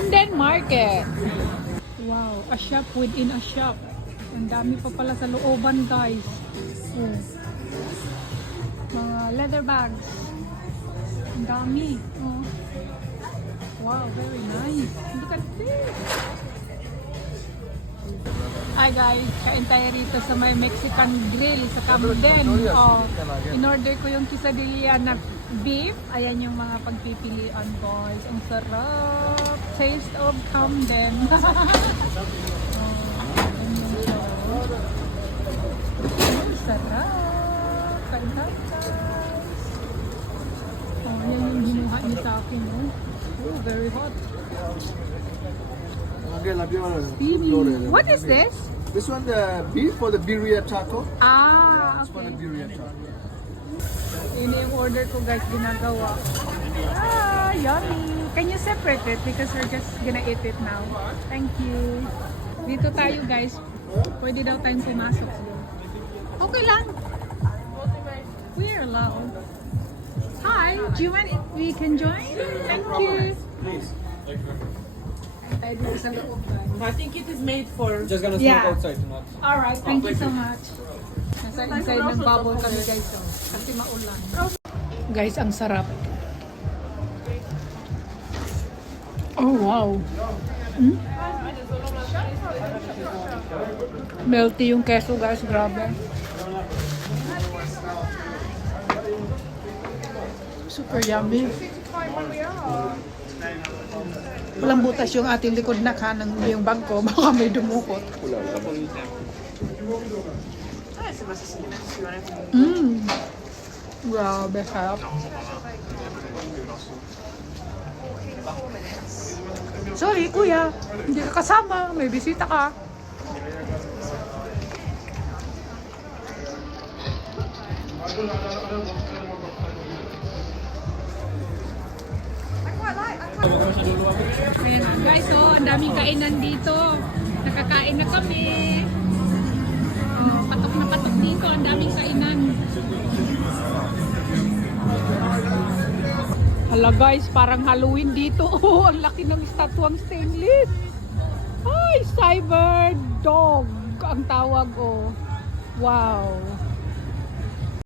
Camden Market. Wow, a shop within a shop. Ang dami pa pala sa looban, guys. Oh. Mga leather bags. Ang dami. Oh. Wow, very nice. Look at this. Hi guys, kain tayo rito sa may Mexican grill sa Camden. Oh, in-order ko yung quesadilla na beef. Ayan yung mga pagpipilian, guys. Ang sarap. Taste of Camden. Sarap! Sarap, guys! Oh, yan yung ginuha niya sa akin, oh. Oh, very hot. Steamy. What is this? This one, the beef for the birria taco. Ah, It's for the okay. birria taco. Yun yung order ko, guys, ginagawa. Ah, yummy! Can you separate it? Because we're just gonna eat it now. Thank you. Dito tayo, guys. Pwede daw tayong pumasok. Okay lang. We're allowed. Hi, do you want it? We can join? Thank you. Please. Tayo dito sa loob, guys. I think it is made for. Just gonna smoke Yeah. outside, not. Alright, thank you so much. Nasa inside ng bubble kami, guys. Oh, kasi maulan. Guys, ang sarap. Oh, wow. Hmm? Melty yung keso, guys. Grabe. Super yummy. Walang butas yung ating likod na kanang yung bangko. Baka may dumukot. Mmm. Grabe, sarap. Sorry, kuya. Hindi ka kasama. May bisita ka. Ayan na, guys, oh, ang daming kainan dito. Nakakain na kami. Oh, patok na patok dito, ang daming kainan. Hala guys, parang Halloween dito. Oh, ang laki ng estatuang stainless. Ay, cyber dog ang tawag, oh. Wow.